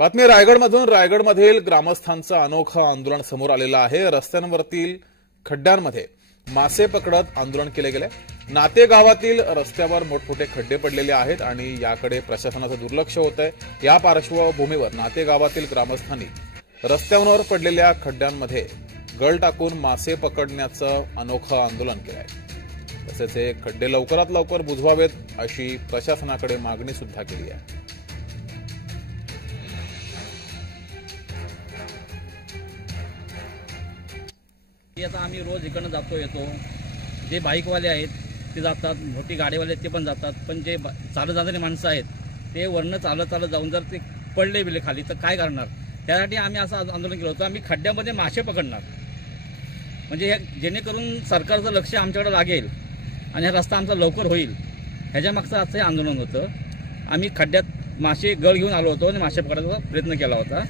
बातमी रायगडमधून रायगडमधील ग्रामस्थांचं अनोखं आंदोलन समोर आलेलं आहे। रस्त्यांवरतील खड्ड्यांमध्ये मासे पकडत आंदोलन केले गेले। नाते गावातील रस्त्यावर मोठमोठे खड्डे पडलेले आहेत आणि याकडे प्रशासनाचं दुर्लक्ष होतंय। या पार्श्वभूमीवर नाते गावातील ग्रामस्थांनी रस्त्यांवर पडलेल्या खड्ड्यांमध्ये गळ टाकून मासे पकडण्याचं अनोखं आंदोलन केलंय। तसेच हे खड्डे लवकरात लवकर बुजवावेत अशी प्रशासनाकडे मागणी सुद्धा केली आहे। आता आम्ही रोज इकडनं जातो येतो। जे बाईकवाले आहेत ते जातात, मोठी गाडीवाले ते पण जातात, पण जे चालत जाणारी माणसं आहेत ते वरनं चालत जाऊन जर ते पडले बिले खाली तर काय करणार। त्यासाठी आम्ही असं आंदोलन केलं होतं, आम्ही खड्ड्यामध्ये मासे पकडणार, म्हणजे जेणेकरून सरकारचं लक्ष आमच्याकडे लागेल आणि हा रस्ता आमचा लवकर होईल, ह्याच्या मागचं आजचं हे आंदोलन होतं। आम्ही खड्ड्यात मासे गळ घेऊन आलो होतो आणि मासे पकडायचा प्रयत्न केला होता।